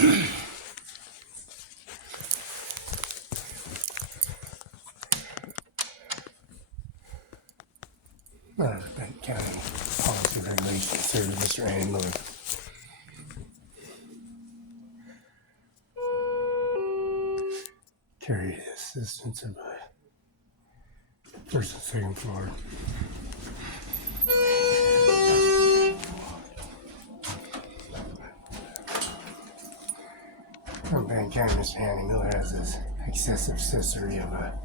Benton County Policy Regulation Service, Mr. Andy Miller. Carry assistance of first and second floor. From Benton County, Mr. Andy Miller has this excessive history of a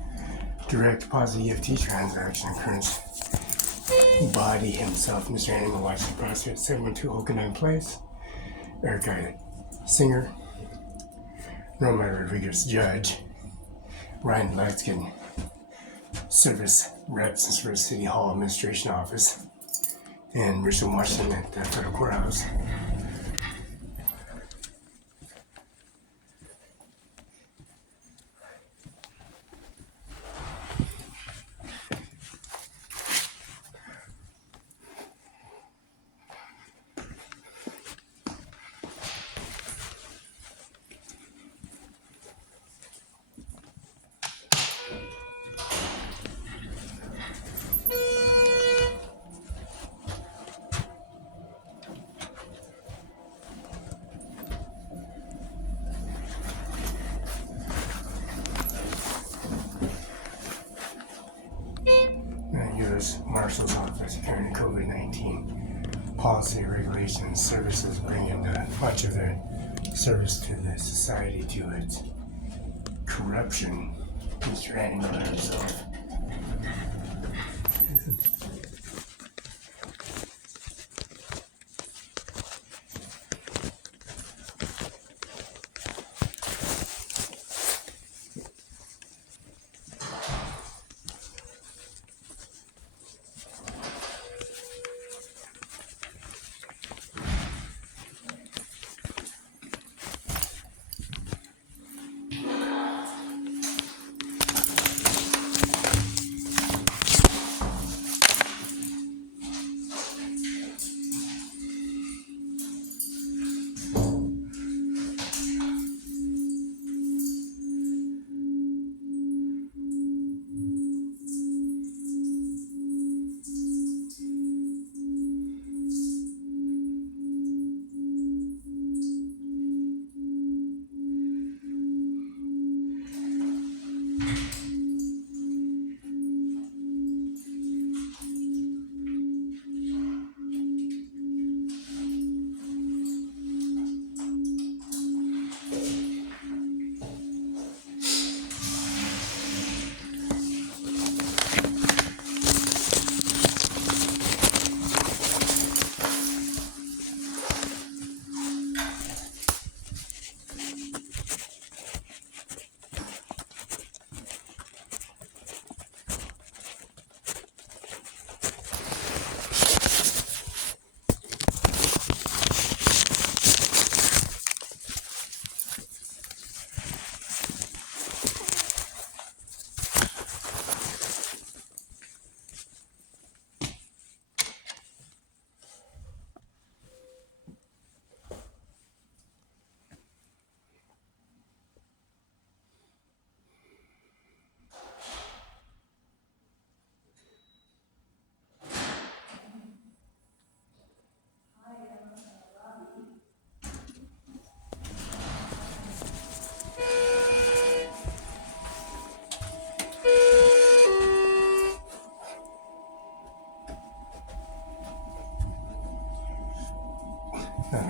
direct deposit EFT transaction occurrence. Body himself, Mr. Andy Miller, watched the prosecutor at 712 Okanine Place. Erica Singer, Roma Rodriguez Judge, Ryan Lutzkin, Service Reps and Service City Hall Administration Office, and Richard Washington at the Federal Courthouse. U.S. Marshal's Office carrying COVID-19 policy, regulations, services, bringing much of the service to the society to its corruption. Mr. Andy Miller himself.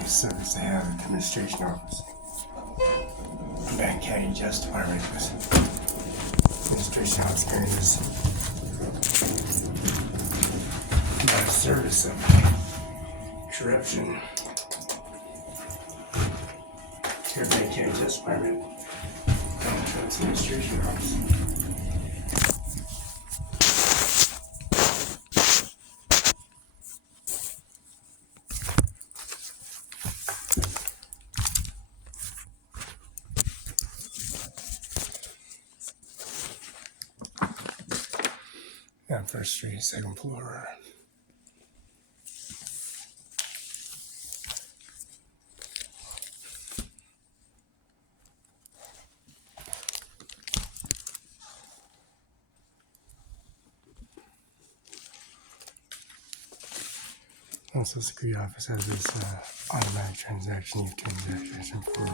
Service they have at the administration office. Benton County Justice Department administration office carrying this service of corruption. Here, Benton County Justice Department administration office. First Street, second floor. Social Security Office has this automatic transaction transaction for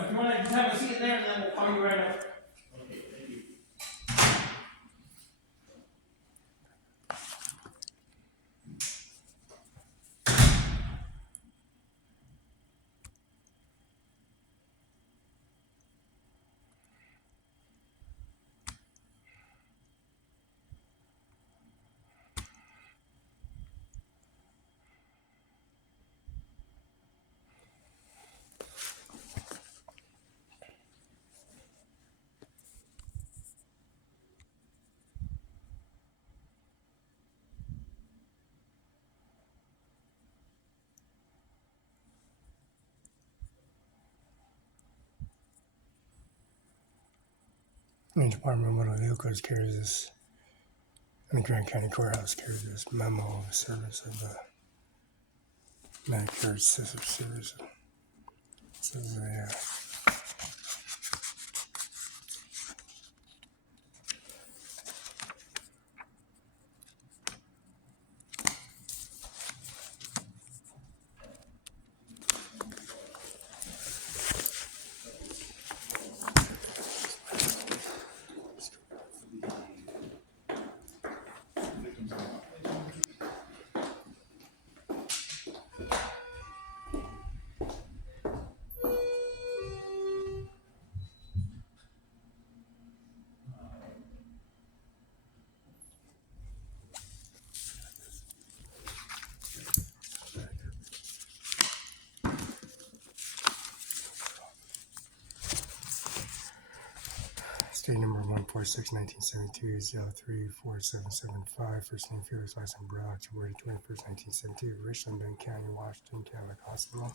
If you want to just have a seat there, and then we'll call you right up. Okay, thank you. the Department of Motor Vehicles carries this, and the Grant County Courthouse carries this memo of service of the Medicare Assisted Service. It says state number 146-1972, 034775, first name Felix, last name Barela, October 21st, 1972, Richland, Benton County, Washington, Catholic Hospital.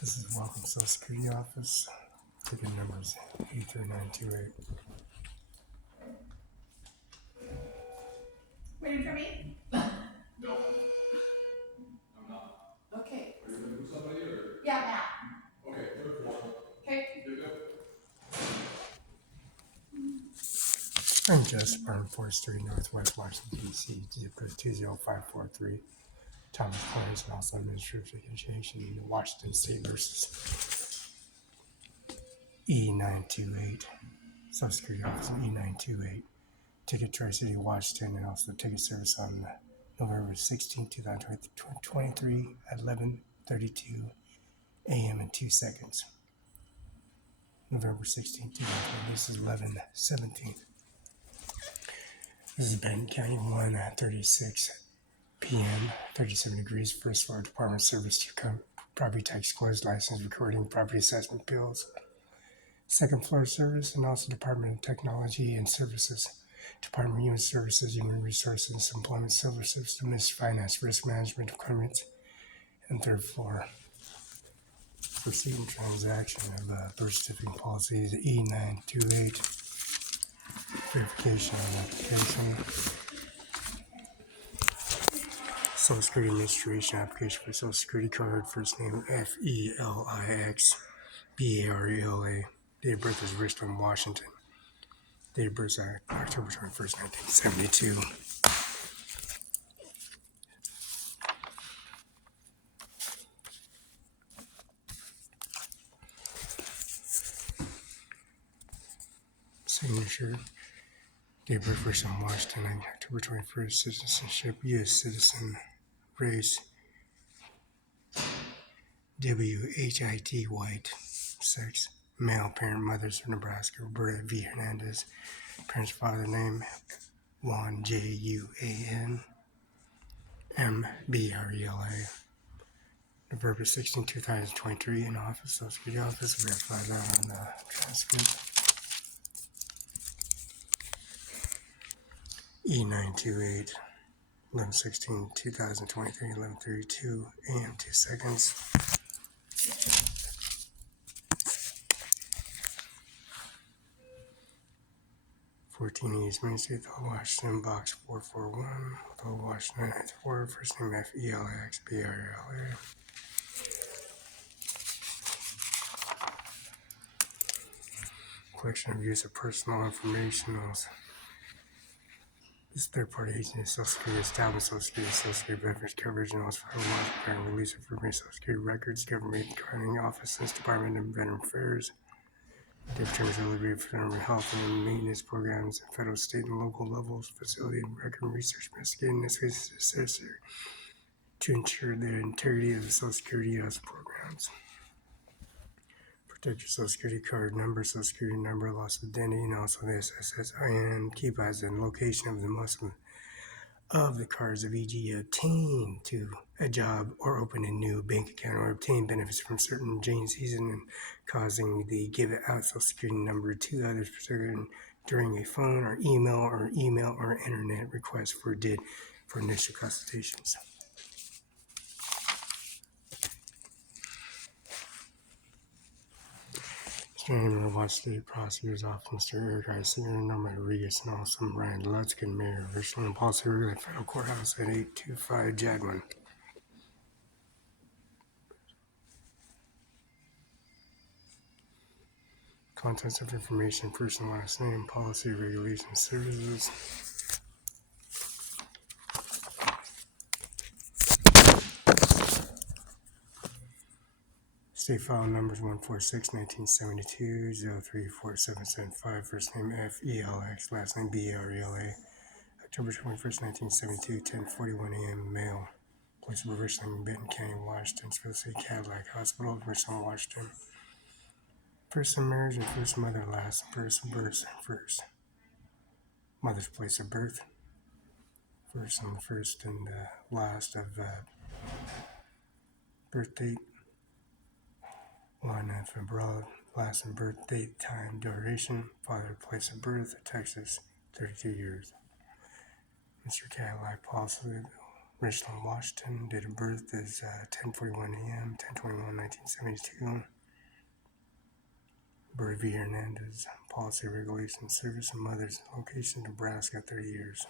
This is Welcome Social Security Office. Ticket numbers 83928. Waiting for me? No, I'm not. Okay. Are you looking for somebody or? Yeah, Matt. Okay, look for one. Okay. Pick up. I'm Jess, Department 430 Northwest Washington, D.C. Zip code 20543. Thomas Clarence, and also Administrative Education in Washington State versus E928. Social Security Office E928. Ticket Tri-City, Washington, and also ticket service on November 16, 2023 at 11:32 a.m. and 2 seconds. November 16, 2023. This is 11:17. This is Benton County 1 at 36 p.m. 37 degrees. First floor Department Service to property tax closed license recording property assessment bills. Second floor service and also Department of Technology and Services. Department of Human Services, Human Resources, Employment Services, Domestic Finance, Risk Management, Equipment, and third floor. Proceeding transaction of birth certificate policies E928. Verification of application. Social Security Administration application for Social Security card. First name Felix Barela. Date of birth is Richland, Washington. Date of birth is October 21st, 1972. Signature. Date of birth Richland, Washington, October 21st. Citizenship, U.S. citizen. Race, WHIT, white. Sex, male. Parent, mothers from Nebraska. Roberta V. Hernandez. Parents' father name, Juan, Juan, Mbrela. November 16, 2023, in office, Social Security office. Verify that on the transcript. E928, 11/16, 2023, 11:32 a.m. 2 seconds. 14 East Main Street, Washington, Box 441, Washington, 94, first name Felix Barela. Collection of use of personal information. This third-party agency, Social Security, establishment, Social Security benefits coverage, and also federal laws requiring release of information, Social Security records, government accounting offices, Department of Veteran Affairs. They determine delivery of federal health and maintenance programs at federal, state, and local levels, facility and record research investigating this is necessary to ensure the integrity of the Social Security U.S. programs. Protect your Social Security card number, Social Security number, loss of identity, and also the SSIN. Keep as the location of the most of the cards of e.g. obtain to a job or open a new bank account or obtain benefits from certain agencies and causing the give out Social Security number to others, particularly during a phone or email or internet request for initial consultations. Ajmer Watch State Prosecutor's Office, Mr. Eric I. Singer, Norma Rodriguez, and also Brian Lutzkin, Mayor of Richland, Policy Regular Federal Courthouse at 825 Jadwin. Contents of information, first and last name, policy, regulation, services. State file numbers 146-1972, 034-775, first name Felix, last name Barela, October 21st, 1972, 10:41 a.m., male. Place of Richland, Benton County, Washington, City Cadillac Hospital, Richland, Washington. First in marriage and first mother, last first birth, first. Mother's place of birth. First on the first and last of birth date. One for abroad, last and birth date, time, duration. Father, place of birth, Texas, 32 years. Mr. Cadillac, policy, Richland, Washington. Date of birth is 10:41 a.m., 10/21/1972. Roberta V. Hernandez, policy, regulation, service, and mother's location, Nebraska, 30 years.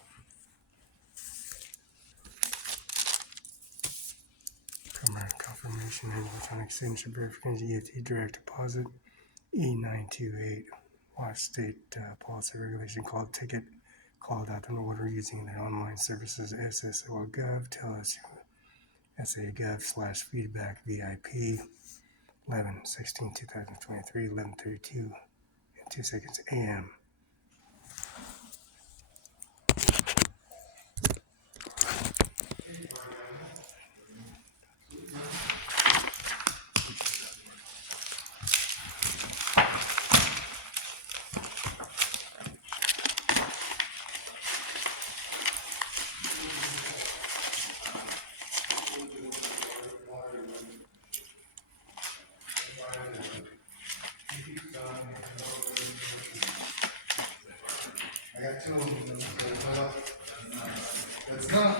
Confirmation and electronic signature verification, EFT direct deposit, E928, Watch State policy regulation called ticket, called out an order using their online services, SSO.gov, tell us SA.gov/feedback VIP, 11/16/2023, 11:32 and 2 seconds a.m. I got two of them. That's not.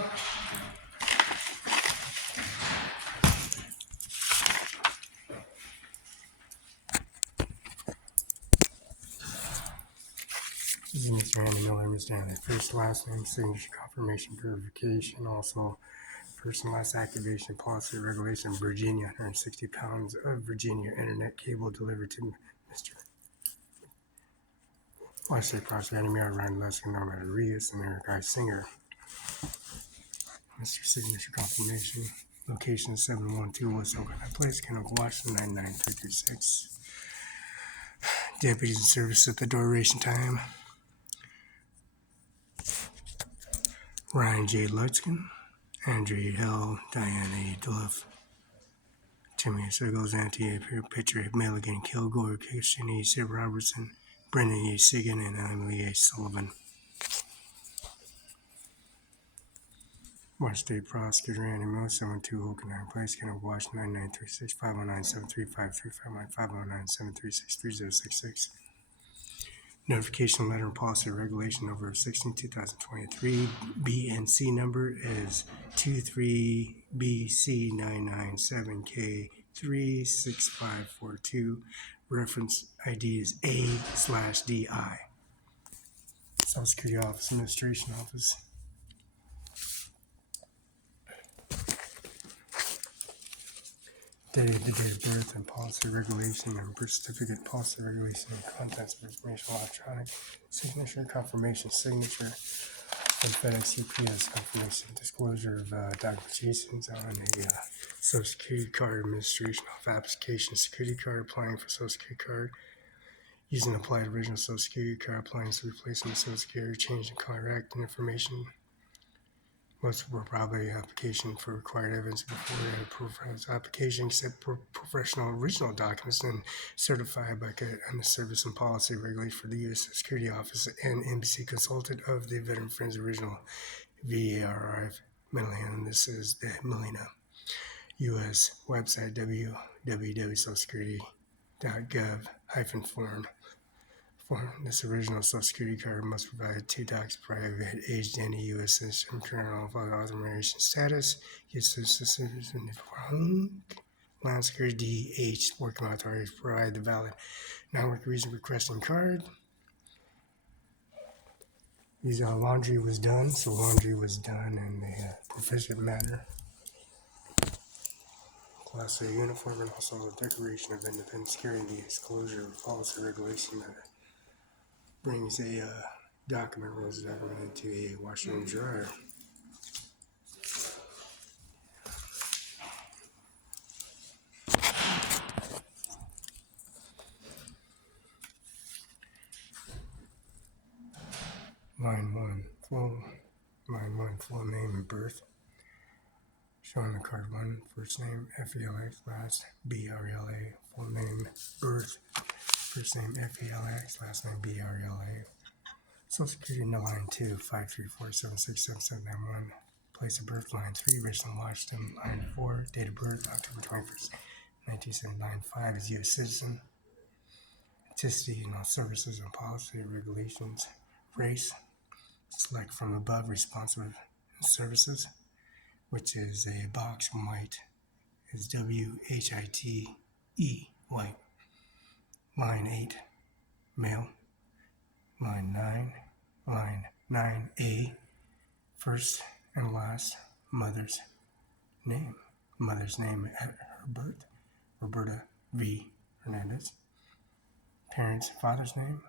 This is Mr. Andy Miller, Mr. Andy. First, last name, signature, confirmation, verification. Also, First and last activation policy regulation, Virginia, 160 pounds of Virginia internet cable delivered to Mr. Wesley Prosecutor Ajmer, Ryan Leskin, Norman Rodriguez, and Eric I. Singer. Mr. Signature confirmation. Location 712 West Oakland Place, Kennel, Washington 99336. Deputies in service at the duration time. Ryan J. Lutzkin, Andrea Hill, Diana A. Duff, Timmy Siggles, Auntie Pitcher, Milligan, Kilgore, Christian E. C. Robertson, Brendan E. Sigan, and Emily A. Sullivan. West State Prosecutor Randy Mills, 72 Oakland Place, Kennel, Washington 9936 509 735 509 736 3066. Notification letter and policy regulation November 16, 2023. B and C number is 23BC997K36542. Reference ID is A/DI. Social Security Office, Administration Office. Date of birth and policy regulation and birth certificate policy regulation and contents of information electronic signature confirmation signature and FedEx UPS confirmation disclosure of documentations on a Social Security card administration of application security card applying for Social Security card using applied original Social Security card applying to replacement Social Security change in contract and information. Most were probably application for required evidence before they approve application, except for professional original documents and certified by and the service and policy regulation for the U.S. Security Office and embassy consultant of the Veteran Friends Original VARI Millennium. This is the Millennium U.S. website www.socialsecurity.gov-form. This original Social Security card must provide 2 docs private aged any U.S. citizen, current authorization status, U.S. citizen for home, land security, DH, working authority, provide the valid non-work reason requesting card. These laundry was done, so laundry was done in the proficient manner. Class A uniform and also the Declaration of Independence carrying the disclosure of policy regulation that brings a document, rolls the document into a washer and dryer. Line 1, full name and birth. Showing the card 1, first name, Felix, last, Brela, full name, birth, first name, Felix, last name, Brela. Social Security in line 2, 534767791. Place of birth, line 3, Richland, Washington, line 4, date of birth, October 21st, 1979, 5 is U.S. citizen. Ethnicity and all services and policy regulations. Race, select from above responsive services, which is a box from white, is WHITE, white. Line 8, male. Line 9A, first and last, mother's name. Mother's name at her birth, Roberta V. Hernandez. Parents' father's name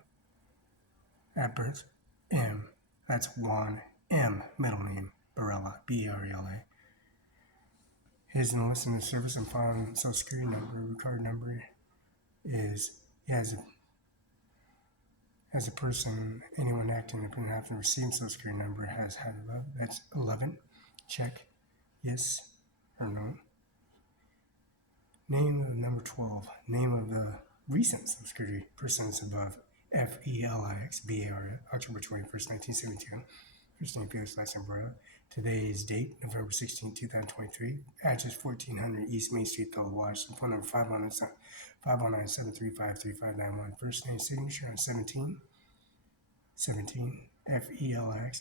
at birth, M. That's Juan M. Middle name, Barela, Brela. His enlisted in the service and found Social Security number, card number is, as a person, anyone acting upon having received Social Security number has had above. That's 11. Check. Yes or no. Name of number 12. Name of the recent Social Security persons above. Felix, Barela, October 21st, 1972. First name, Felix, last name, Barela. Today's date, November 16, 2023. Address 1400 East Main Street, Othello, Washington. Phone number 509-735-3591. First name, signature on 17. Felix,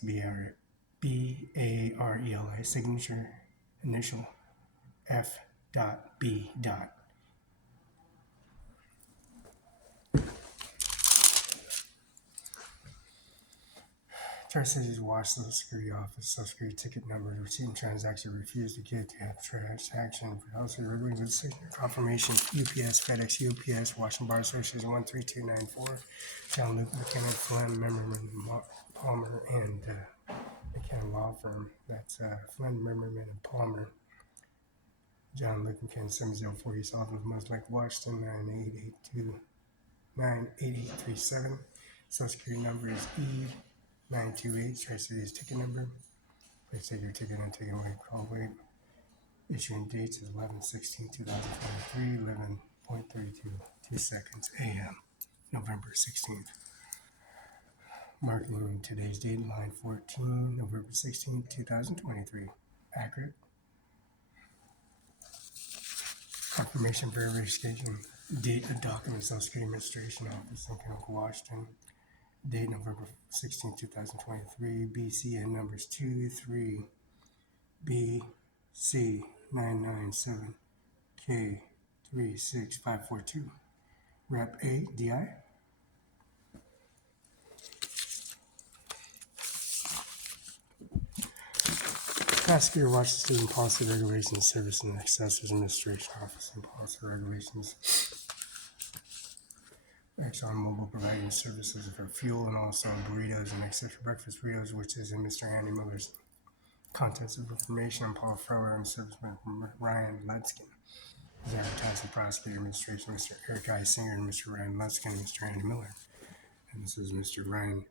Barela. Signature, initial, F.B. Tri-Cities Wash Social Security Office, Social Security ticket number, receiving transaction, refused to give to have transaction for house regularly with signature confirmation. UPS, FedEx, UPS, Washington Bar Association 13294. John Luke McKenna, Flynn, Memberman, Palmer, and McKenna Law Firm. That's Flynn, Memberman, and Palmer. John Luke McKenna, 704 East Office, Most Lake, Washington, 9837. Social Security number is E928. Tri-Cities ticket number. Please take your ticket and take it away. Call wait. Issuing dates is 11/16/2023, 11.32 seconds a.m. November 16th. Marking today's date, line 14, November 16th, 2023. Accurate. Confirmation verification. Date of document, Social Security Administration Office in Chemical, Washington. Date November 16, 2023. BCN numbers 23 BC 997 K 36542. Rep A DI. Prosecutor, Washington Student Policy Regulations Service and Accessors Administration Office and Policy Regulations. ExxonMobil providing services for fuel and also burritos and extra breakfast burritos, which is in Mr. Andy Miller's. Contents of information on Paul Frower and serviceman from Ryan Ludskin. Is advertised in Prosecutor Administration, Mr. Eric I. Singer and Mr. Ryan Ludskin and Mr. Andy Miller. And this is Mr. Ryan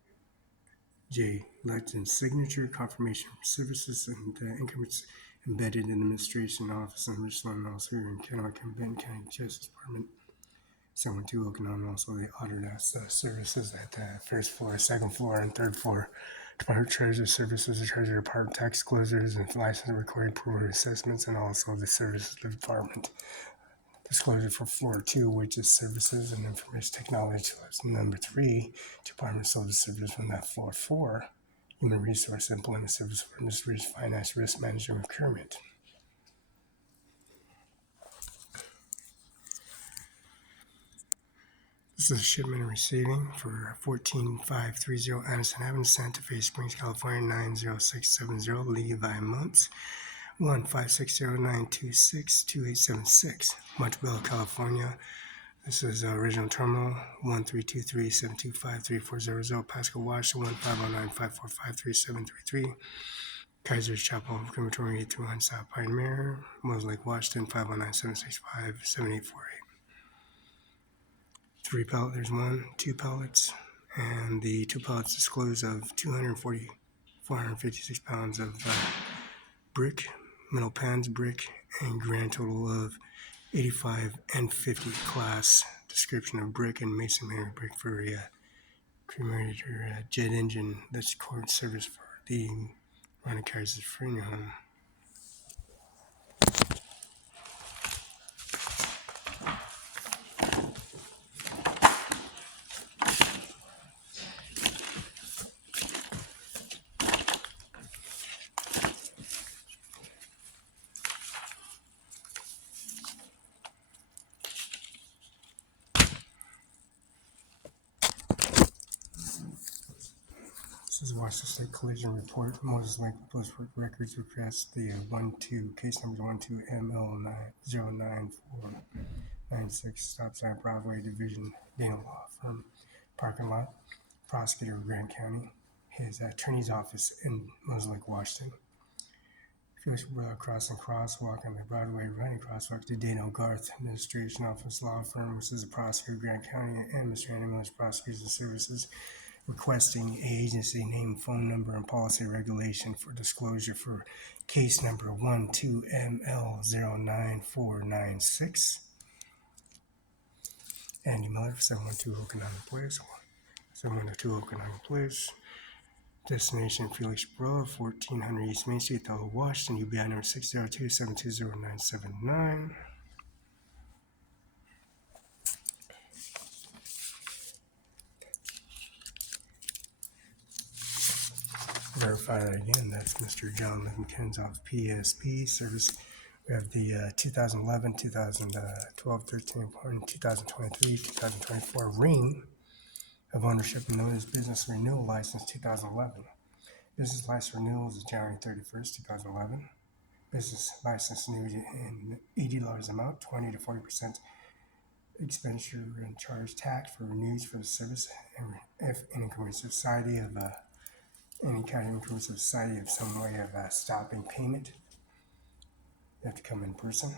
J. Ludskin's signature, confirmation for services and increments embedded in the Administration Office in Richland, and also here in Kennewick and Benton County Justice Department. 712 Okinawa, also the auditor services at the first floor, second floor, and third floor. Department of Treasury Services, the Treasury Department, tax closures, and license recording approval assessments, and also the Services Department. Disclosure for floor 2, which is Services and Information Technology. Number 3, Department of Social Services from that floor 4, Human Resource Employment Service for Industries, Finance, Risk Management, and Procurement. This is shipment and receiving for 14530 Addison Avenue, Santa Fe Springs, California, 90670, Levi Muntz, 15609262876, Montebello, California. This is original terminal 13237253400, Pasco, Washington, 1509545333, Kaiser's Chapel Crematory 831 South Pioneer, Mose Lake, Washington, 509-765-7848. 3 pallets, there's 2 pallets, and the 2 pallets disclose of 456 pounds of brick, metal pans, brick, and grand total of 85 and 50 class. Description of brick and masonry brick for a cremator jet engine that's cord service for the Ronnie Kaiser's funeral home. This is Washington State Collision Report. Moses Lake Post Records request the case number 12ML09496, stop sign Broadway Division, Dana Law Firm, parking lot, prosecutor of Grant County, his attorney's office in Moses Lake, Washington. Felix crossing crosswalk on the Broadway running crosswalk to Dana Garth, Administration Office Law Firm, which is the prosecutor of Grant County, and Mr. Andy Miller's Prosecution Services, requesting agency name, phone number, and policy regulation for disclosure for case number 12ML09496. Andy Miller, 712 Okinawa Place, 712 Okinawa Place. Destination Felix, 1400 East Main Street, Othello, Washington, UBI number 602-720-979. Verify that again. That's Mr. John McKinnon's off PSP service. We have the 2011, 2012, 13, 2023, 2024 ring of ownership and notice business renewal license 2011. Business license renewal is January 31st, 2011. Business license renewed in $80 amount, 20 to 40% expenditure and charge tax for renews for the service. And if any commercial society of any kind of commercial society of some way of stopping payment, you have to come in person.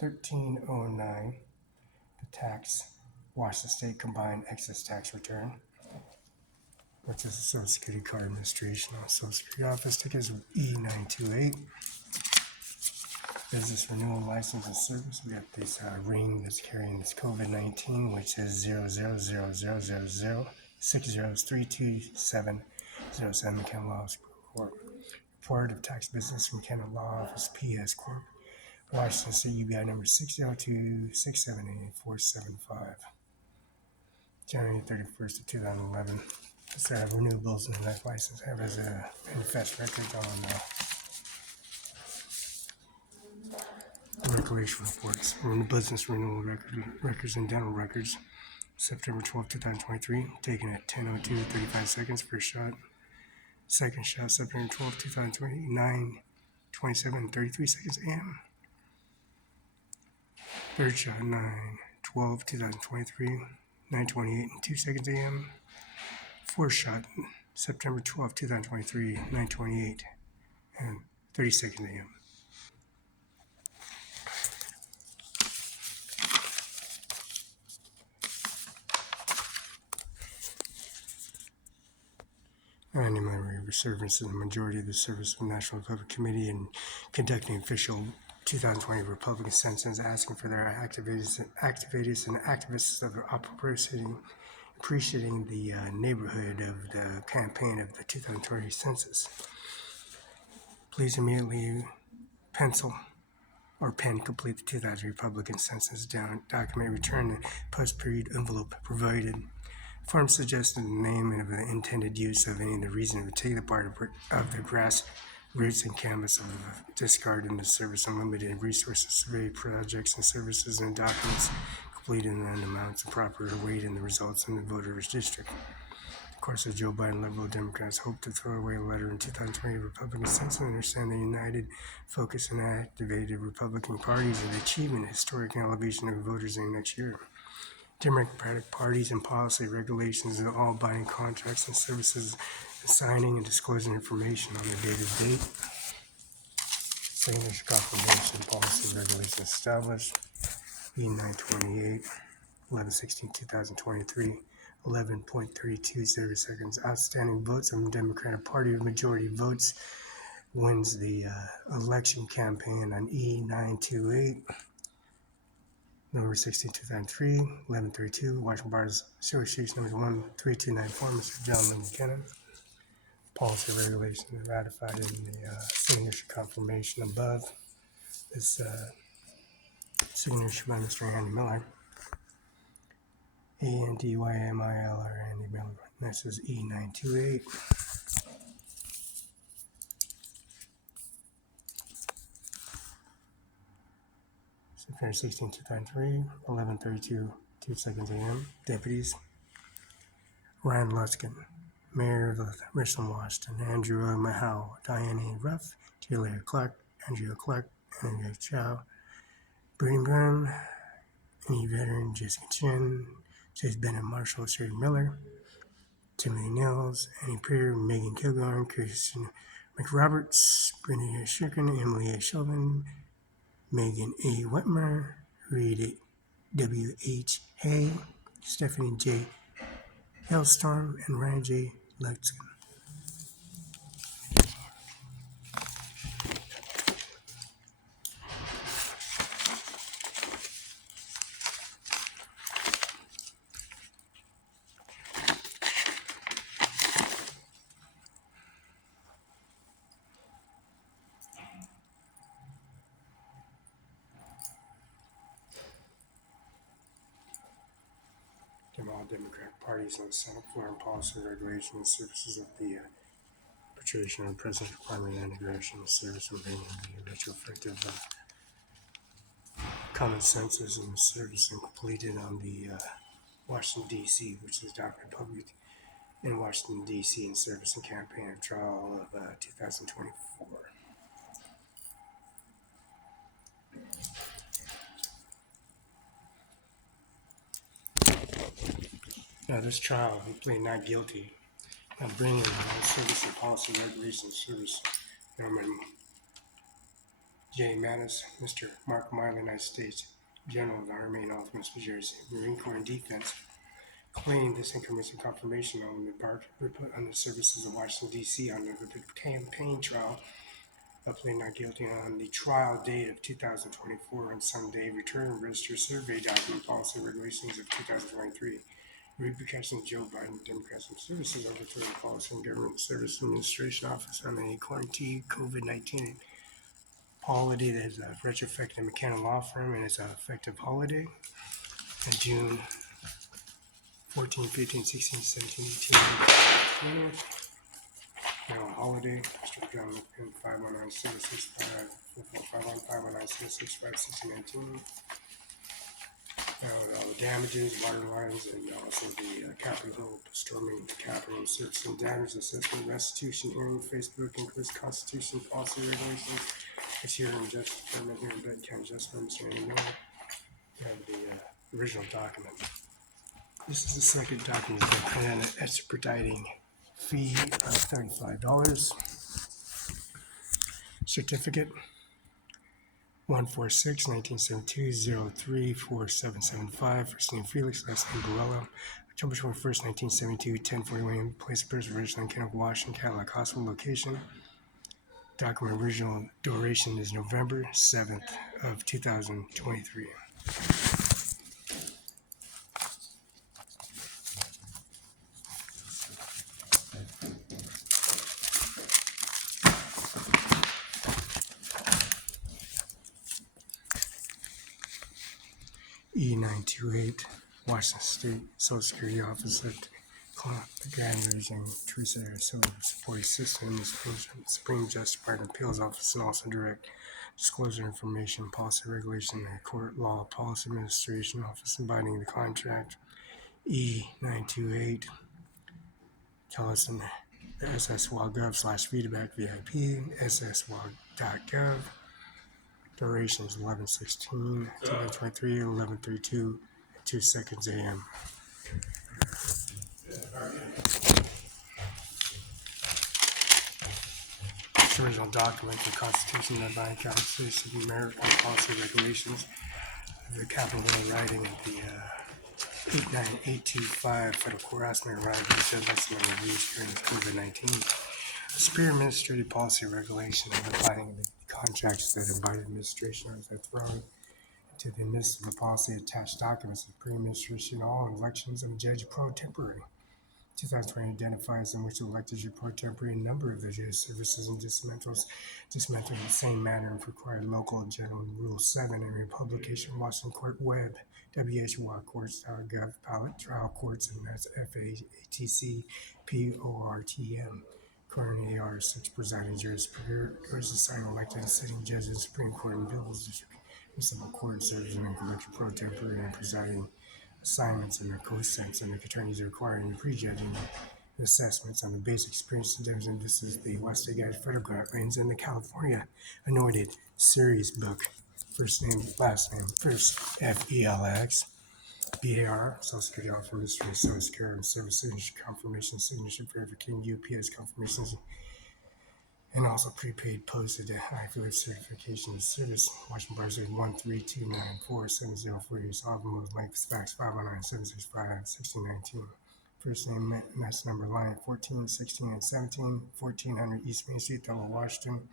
1309, the tax, Washington State Combined Excess Tax Return, which is the Social Security Card Administration on Social Security Office. Ticket is E928. Business renewal license and service. We got this ring that's carrying this COVID-19, which is 00006032707 Canada Law Corp. Report of tax business from Canada Law Office PS Corp. Washington State UBI number 602-678-475. January 31st of 2011. It's renewables and life license. Have as a manifest record on recreation reports. Business renewal records and dental records. September 12, 2023. Taken at 10:02, 35 seconds. First shot. Second shot, September 12, 2020. 9:27, 33 seconds a.m. Third shot, 9:12, 2023. 9:28 and 2 seconds a.m. Fourth shot, September 12, 2023. 9:28 and 30 seconds a.m. Animal service is the majority of the service of the National Republican Committee and conducting official 2020 Republican census, asking for their activities and activists of appreciating the neighborhood of the campaign of the 2020 census. Please immediately pencil or pen complete the 2000 Republican census document, return the post-period envelope provided. Form suggested the name and of the intended use of any of the reason to take the part of the grass roots and canvas of the discard in the service unlimited resources, survey projects and services and documents completed in amounts and proper weight in the results in the voters' district. Of course, as Joe Biden, liberal Democrats hope to throw away a letter in 2020 Republican census and understand the united focus and activated Republican parties and the achievement historic elevation of voters in next year. Democratic parties and policy regulations and all binding contracts and services, signing and disclosing information on the dated date. Signature confirmation policy regulations established. E928, 11/16/2023, 11.320 seconds. Outstanding votes of the Democratic Party. Majority votes wins the election campaign on E928. Number 16, 2003, 1132, Washington Bars Association number 13294, Mr. John Lynn McKinnon. Policy regulations ratified in the signature confirmation above. This signature by Mr. Andy Miller. ANDYMILR, Andy Miller. This is E928. September 16, 2003, 11:32, 2 seconds a.m. Deputies. Ryan Luskin, Mayor of Richland, Washington. Andrew Mahal, Diane A. Ruff, Julia Clark, Andrea Clark, Andrea Chow, Brittany Brown, any veteran, Jessica Chin, Chase Bennett Marshall, Sherry Miller, Timothy Nils, Annie Peer, Megan Kilgore, Kirsten McRoberts, Brittany Shirkin, Emily A. Chauvin, Megan A. Whitmer, Reed W. H. Hay, Stephanie J. Hailstorm, and Ryan J. Lutzkin. All Democratic parties on the Senate floor and policy regulation and services of the patrician and president primary integration service and bringing the retrospective common census and service and completed on the Washington D.C., which is Document Public in Washington, D.C. in service and campaign of trial of 2024. Now, this trial, he pleaded not guilty of bringing the Service and Policy Regulations Service Norman J. Mattis, Mr. Mark Miley, United States General of the Army and Northwest New Jersey Marine Corps in Defense, claimed this increments and confirmation on the part put on the services of Washington, D.C. on the campaign trial of pleading not guilty on the trial date of 2024 on Sunday, return and register survey document policy regulations of 2023. Repercussions Joe Biden, Democrats and Services Overturn Policy and Government Service Administration Office on the quarantine COVID-19 holiday that is a retrospective McKenna law firm and it's an effective holiday on June 14, 15, 16, 17, 18, 20. Now a holiday, Mr. John McPin, 519 765 519 765 1619. All the damages, water lines, and also the Capitol Hill storming the Capitol, search and damage assessment, restitution hearing, Facebook, includes Constitution, policy regulations. It's here in Justice Department here in Benton County Justice Ministry in Miller. We have the original document. This is the second document and an expediting fee of $35. Certificate 146-1972-034775. First name Felix, last name Barela. October 21st, 1972, 1041. Place of birth, original in Kenneth, Washington, Cadillac Hospital location. Document original duration is November 7th of 2023. E928, Washington State Social Security Office at the Grand Region, Teresa, Arizona, Support System, the Supreme Justice Department Appeals Office, and also direct disclosure information, policy regulation, and court law policy administration office abiding the contract. E928, tell us in the sswagov/feedback VIP, sswag.gov. Duration is 11/16, 2023, 11:32, 2 seconds a.m. This original document, the Constitution of the United States of America, policy regulations, the Capitol Hill writing of the 89825 federal court harassment right, which is lesson on the use during COVID-19. Superior Administrative Policy Regulation of applying the contracts that the Biden administration has thrown into the midst of the policy attached documents of pre-administration all elections of judge pro tempore. 2020 identifies in which elected your pro tempore number of the judge services and dismantles in the same manner if required local general rule 7 and republication Washington Court Web WHY courts.gov ballot trial courts and that's FATC PORTM. Current AR6 presiding judges assign elected and sitting judges, Supreme Court and bills, district and civil court serves and elected pro tempore and presiding assignments and their co-cents and the attorneys are requiring prejudging assessments on the basic experience and this is the West State federal guidelines in the California anointed series book. First name, last name, first FELX. BAR, Social Security Office Ministry of Social Security and Service Signature Confirmation, Signature Verification, UPS Confirmations, and also prepaid posted affiliate certification of service. Washington Bar 1329470 use automotive length fax 509-765-1619. First name, that's number line 14, 16, and 17, 1400 East Main Street, Othello, Washington.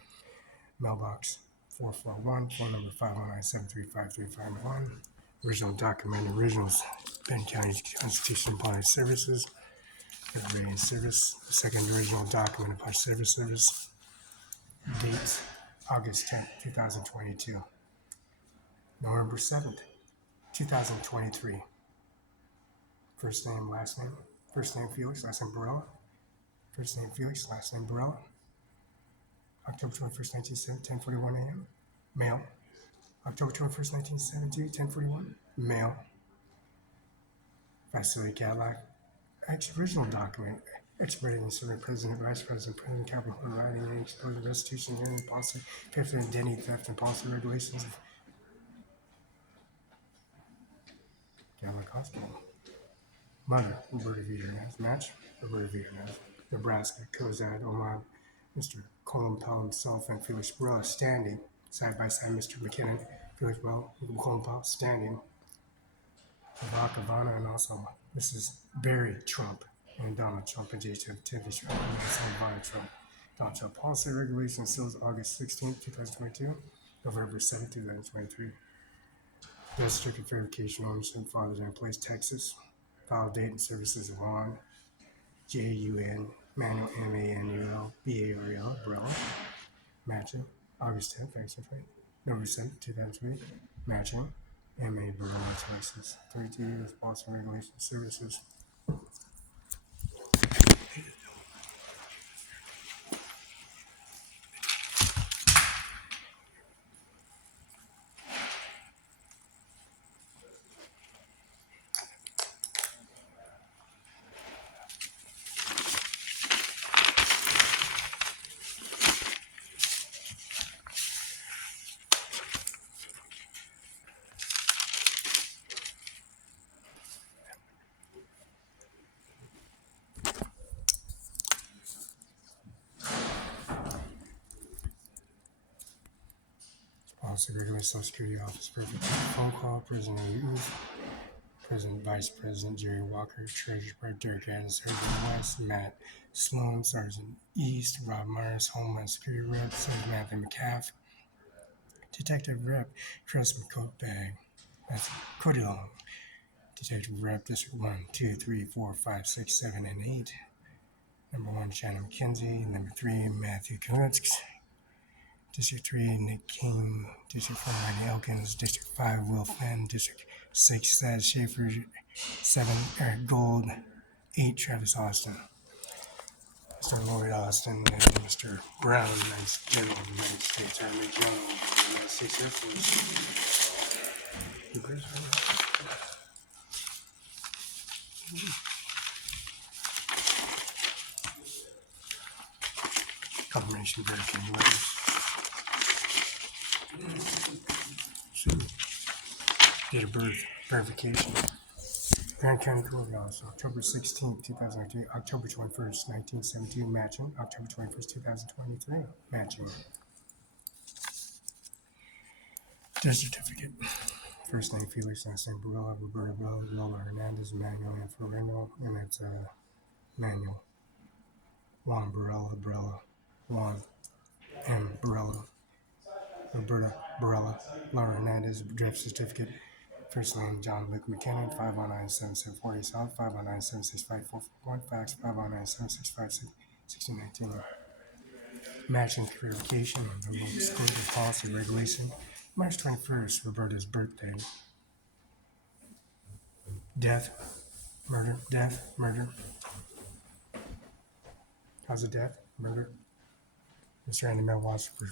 Mailbox 441, phone number 509-735-3551. Original document, originals, Benton County Constitution Applied Services, everybody in service. Second original document applied service. Dates, August 10th, 2022. November 7th, 2023. First name, last name. First name Felix, last name Barela. First name Felix, last name Barela. October 21st, 1970, 10:41 a.m. Male. October 21st, 1972, 10:41. Male. Facility Cadillac. Original document. expediting and serving President, Vice President, President, Capitol Hill, writing and exposing restitution, hearing policy, fifth and identity theft and policy regulations of Gallup Hospital. Mother, Roberta Vieternaz. Match, Roberta Vieternaz. Nebraska, Cozad, Omaha, Mr. Colin Powell himself and Felix Barela standing side by side. Mr. McKinnon, Felix Barela, Colin Powell standing. Ivanka, Ivana, and also Mrs. Barry Trump and Donald Trump and J. Timothy Trump and Ivana Trump. Donald Trump policy regulation seals August 16th, 2022, November 7th, 2023. District of Verification Ownership, Fathers in Place, Texas. File date and services of on JUN, Manual MANUL, BAREL, Barela. Matching, August 10th, 2023. November 7th, 2023. Matching, MA Barela Choices. 32 years policy regulation services. Policy regulation Social Security Office, perfect phone call, President Youth, President Vice President Jerry Walker, Treasurer Derek Adams, Sergeant West, Matt Sloan, Sergeant East, Rob Myers, Homeland Security Rep, Sergeant Matthew McCaff, Detective Rep Chris McCoatbag, that's Cody Long, Detective Rep District 1, 2, 3, 4, 5, 6, 7, and 8. Number 1, Shannon McKenzie. Number 3, Matthew Kulinsk. District 3, Nick King. District 4, Randy Elkins. District 5, Will Flynn. District 6, Thad Schaefer. 7, Eric Gold. 8, Travis Austin. Mr. Lloyd Austin and Mr. Brown, United General of the United States Army General of the United States Air Force. Confirmation verification letters. Date of birth verification. Grand County Courthouse, October 16th, 2003, October 21st, 1972, matching, October 21st, 2023, matching. Death certificate. First name Felix, last name Barela, Roberta Barela, Lola Hernandez, Manuel Anfarino, and it's Manuel. Juan Barela, Juan M. Barela, Roberta Barela, Laura Hernandez, death certificate. First name John Luke McKinnon, 519-7740 South, 519-765-441, fax 519-765-1619. Matching verification of the disclosure policy regulation. March 21st, Roberta's birthday. Death, murder, death, murder. Cause of death, murder. Mr. Andy Mel Boston,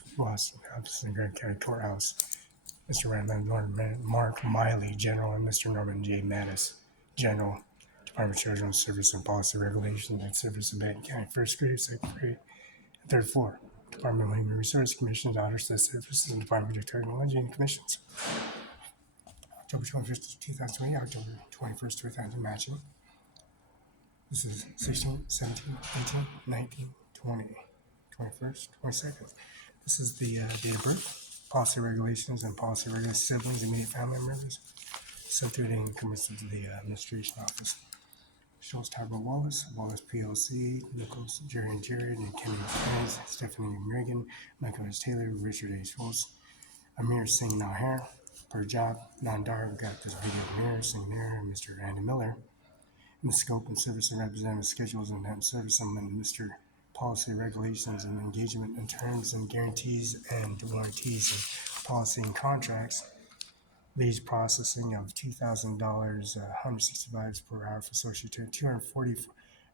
Hudson Grand County Courthouse. Mr. Randall Norman Mark Miley, General, and Mr. Norman J. Mattis, General, Department of Children's Service and Policy Regulations and Service of Benton County, first grade, second grade, and third floor. Department of Human Resources Commissions, Auditors, Services, and Department of Technology and Commissions. October 21st, 2020, October 21st, 2000, matching. This is 16, 17, 18, 19, 20, 21st, 22nd. This is the date of birth. Policy regulations and policy regulations, siblings, immediate family members, substituting comments to the administration office. Schultz, Tyrell Wallace, Wallace PLC, Nichols, Jerry and Jared, and Kenny Hayes, Stephanie Reagan, Michael S. Taylor, Richard A. Schultz, Amir Singh Naher, per job, Nandar, we got this video of Amir Singh Nair, and Mr. Andy Miller, and the scope and service and representative schedules and service and Mr. Policy regulations and engagement and terms and guarantees and warranties and policy and contracts. Leads processing of $2,000, $165 per hour for associate, $240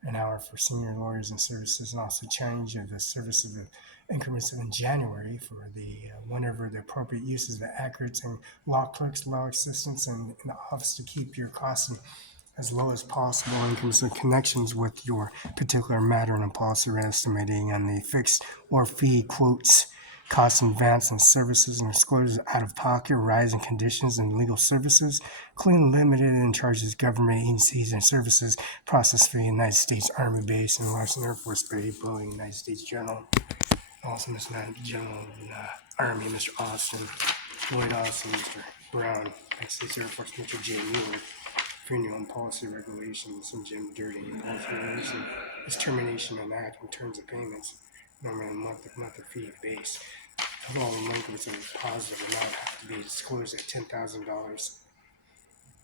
an hour for senior lawyers and services, and also change of the service of the increments in January for the whenever the appropriate uses, the accurates and law clerks, law assistants, and in the office to keep your costs and as low as possible incomes and connections with your particular matter in a policy or estimating on the fixed or fee quotes, costs in advance and services and disclosures out of pocket, rising conditions and legal services, including limited and charges government agencies and services processed for the United States Army Base and Washington Air Force Base, Boeing, United States General, also Mr. General of the Army, Mr. Austin, Lloyd Austin, Mr. Brown, United States Air Force, Mr. J. Mueller, Funeral and Policy Regulations, and Jim Dirty and Policy Regulation, is termination and act in terms of payments, normally on a month fee base. The following delinquents of a positive amount have to be disclosed at $10,000.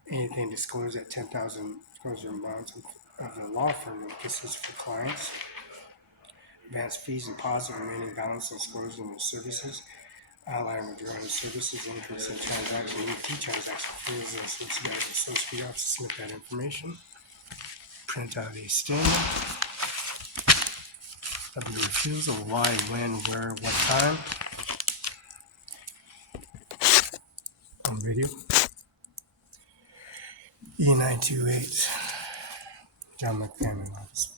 Anything disclosed at $10,000 disclosure amounts of the law firm emphasis for clients. Advance fees and positive remaining balance disclosed in the services. Outline withdrawal of services, interest in transaction, EFT transaction fees, and subsidiary associate office to submit that information. Print out a statement of the refusal, why, when, where, what time. On video. E928. John McCann office.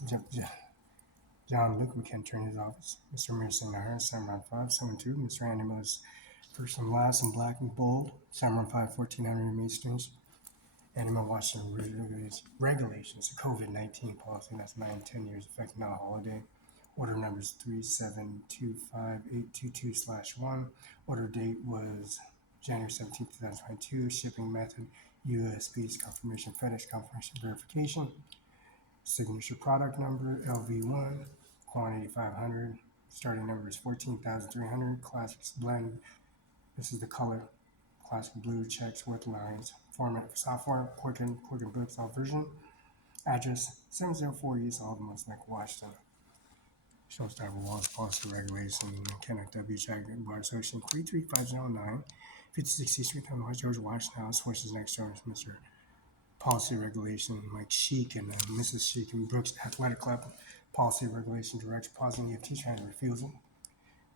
John Luke McCann Attorney's office. Mr. Amir Singh Nahar, CIMARON5INC. Mr. Andy Miller's first and last in black and bold. CIMARON5, 1400 Main Street. Animal Washington regulations, the COVID-19 policy, that's 9-10 years effective, not a holiday. Order numbers 3725822/1. Order date was January 17, 2022. Shipping method, USP's confirmation, FedEx confirmation verification. Signature product number, LV1, quantity 500. Starting number is 14,300. Classics blend. This is the color. Classic blue, checks with lines. Format for software, Quicken Books, all version. Address 704 East Alderman, Lake, Washington. Shows type of laws, policy, regulation, Kenneth W. Jackson, Bar Association, 33509, 56th Street, George Washington House, which is next door to Mr. Policy Regulation, Mike Sheik and Mrs. Sheik and Brooks Athletic Club. Policy Regulation Director, pausing EFT transfer refusal.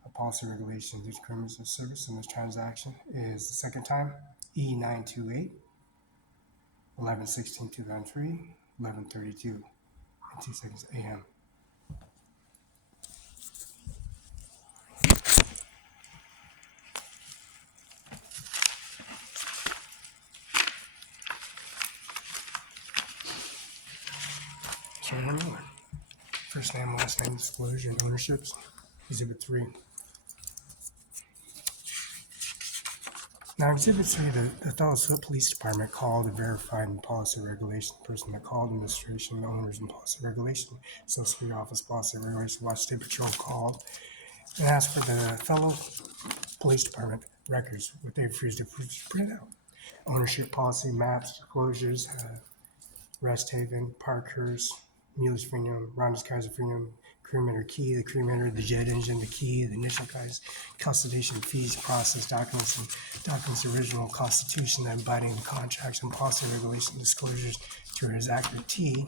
A policy regulation determines the service in this transaction is the second time E928 11/16/2003 11:32 and 2 seconds a.m. Miller. First name, last name, disclosure, and ownerships. Exhibit 3. Now, Exhibit 3, the Othello Police Department called and verified in policy regulation. The person that called administration, owners, and policy regulation. Associate Office Policy Regulation, Washington State Patrol called and asked for the Othello Police Department records, what they refused to print out. Ownership policy, maps, disclosures, Rest Haven, Parkhurst, Mueller's Freedom, Ronda's Kaiser Freedom, cremator key, the cremator, the jet engine, the key, the initial guys, custodian fees, process documents, and documents original constitution and binding the contracts and policy regulation disclosures to his accurate T,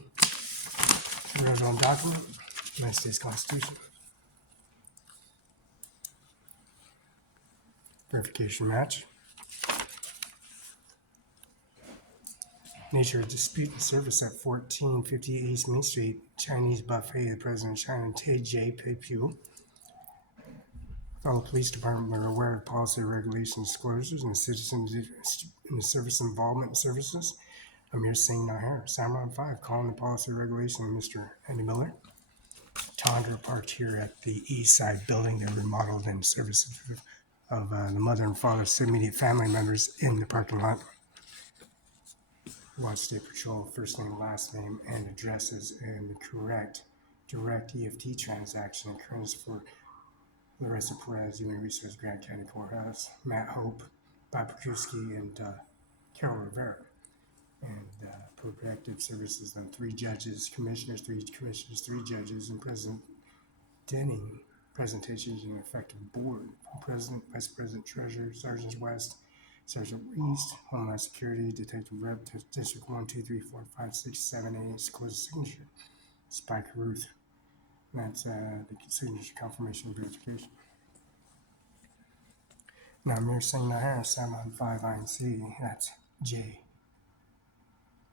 original document, United States Constitution. Verification match. Nature of dispute and service at 1458 East Main Street, Chinese Buffet, the President of China, J. Pepu. Fellow Police Department were aware of policy regulation disclosures and citizens in the service involvement services. Amir Singh Nahar, CIMARON5, calling the policy regulation, Mr. Andy Miller. Chandra parked here at the East Side building. They remodeled in service of the mother and father's immediate family members in the parking lot. Washington State Patrol, first name, last name, and addresses, and the correct direct EFT transaction occurrence for Larissa Perez, Human Resource Grant County Courthouse, Matt Hope, Bob Pekuski, and Carol Rivera. And Protective Services, then 3 judges, commissioners, 3 judges, and President Denning, presentations and effective board, President, Vice President, Treasurer, Sergeant West, Sergeant East, Homeland Security, Detective Rep, District 1, 2, 3, 4, 5, 6, 7, 8, close signature, Spike Ruth. And that's the signature confirmation and verification. Now, Amir Singh Nahar, CIMARON5INC, that's J.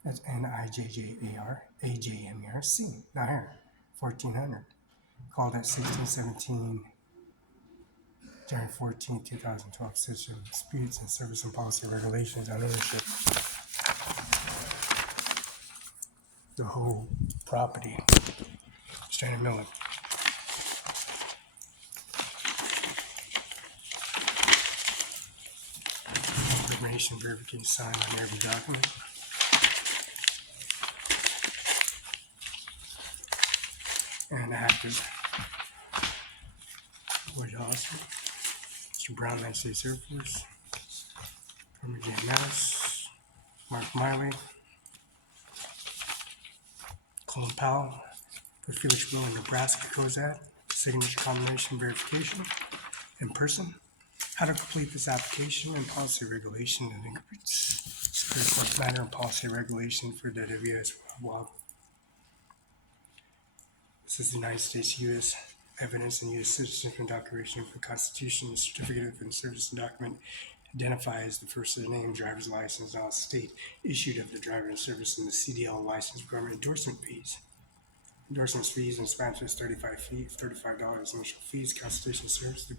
That's Nijjar AJMER Singh, Nijjar, 1400. Called at 1617 January 14, 2012. Such disputes and service and policy regulations on ownership. The whole property. Stranded Miller. Information verification signed on every document. And active. Wood Hospital. Mr. Brown, United States Air Force. From Virginia, Mass. Mark Miley. Colin Powell. For Felix Will in Nebraska, Cozad. Signature combination verification. In person. How to complete this application and policy regulation and increase subject matter and policy regulation for the WS WOB. This is the United States U.S. evidence and U.S. citizenship documentation for Constitution. The certificate of service and document identifies the first of the name, driver's license, all state issued of the driver in service, and the CDL license requirement endorsement fees. Endorsements fees in Spanish is $35 initial fees. Constitution service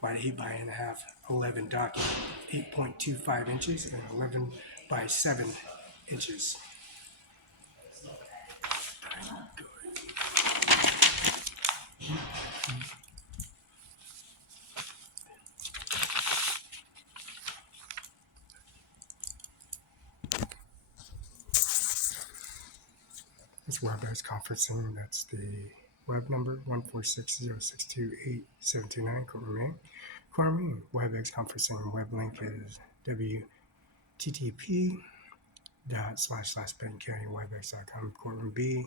by 8 by 8.5, 11 document, 8.25 inches and 11 by 7 inches. This WebEx conferencing, that's the web number 14606287229, Courtroom A. WebEx conferencing web link is www.//BenCountyWebEx.com. Courtroom B,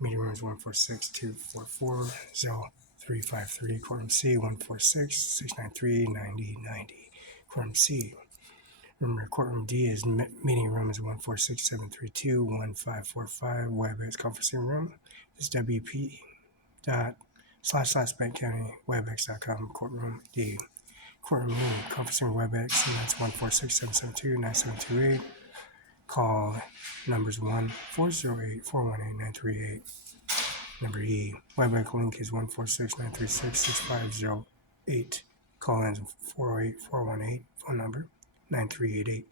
meeting room is 146-244-0353. Courtroom C, 146-693-9090. Courtroom C. Remember, Courtroom D is meeting room is 146-732-1545. WebEx conferencing room is wp.//BenCountyWebEx.com. Courtroom D. Courtroom E, conferencing WebEx, and that's 146-772-9728. Call numbers 1-408-418-938. Number E, WebEx link is 146-936-6508. Call in 408-418, phone number 9388.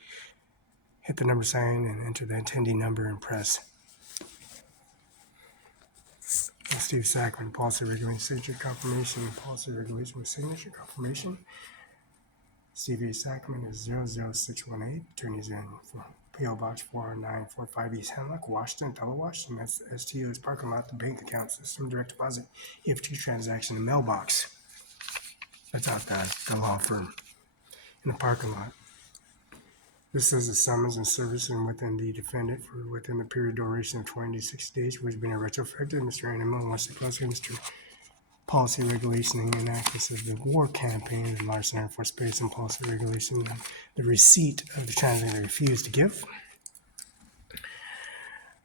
Hit the number sign and enter the attendee number and press. Steve Sackman, policy regulation, signature confirmation, policy regulation with signature confirmation. Steve A. Sackman is 00618, attorneys in for P.O. Box 4945 East Hemlock, Washington, Othello, Washington. That's STO's parking lot, the bank account system, direct deposit, EFT transaction, the mailbox. That's out there, the law firm, in the parking lot. This says the summons and service and within the defendant for within the period duration of 20 to 60 days, which has been retrospective. Mr. Animal wants to close Mr. Policy regulation and enactment of the war campaign, the large Center for Space and Policy Regulation, and the receipt of the transaction they refused to give.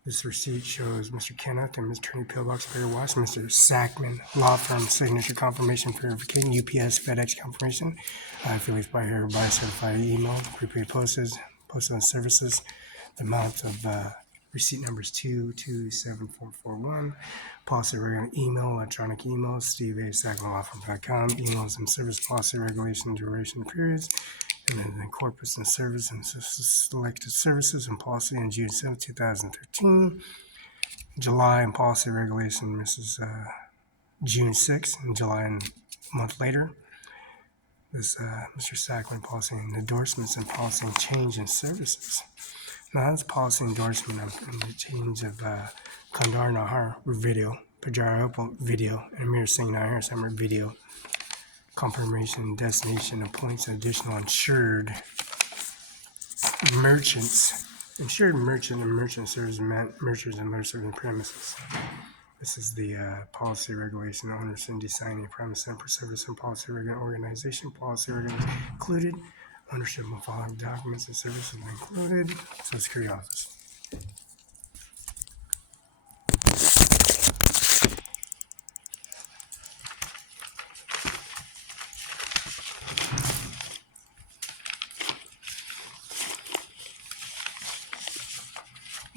This receipt shows Mr. Kenneth and Mr. Attorney Pillbox, Barela, Washington, Mr. Sackman, law firm, signature confirmation verification, UPS, FedEx confirmation, Felix by here, by certified email, prepaid postage, postal services, the amount of receipt numbers 227441, policy regulation email, electronic email, Steve A. Sackman.com, emails and service policy regulation duration periods, and then the corpus and service and selected services and policy on June 7, 2013. July and policy regulation, Mrs. June 6, and July and a month later. This Mr. Sackman policy and endorsements and policy and change in services. Now that's policy endorsement and the change of Kandar Nahar video, Pajara video, and Amir Singh Nahar Summer video. Confirmation, destination, appoints additional insured merchants, insured merchant and merchant serves merchants and motor serving premises. This is the policy regulation, owners and designing a premise and for service and policy regulation organization. Policy regulation included, ownership of following documents and services included. Social Security Office.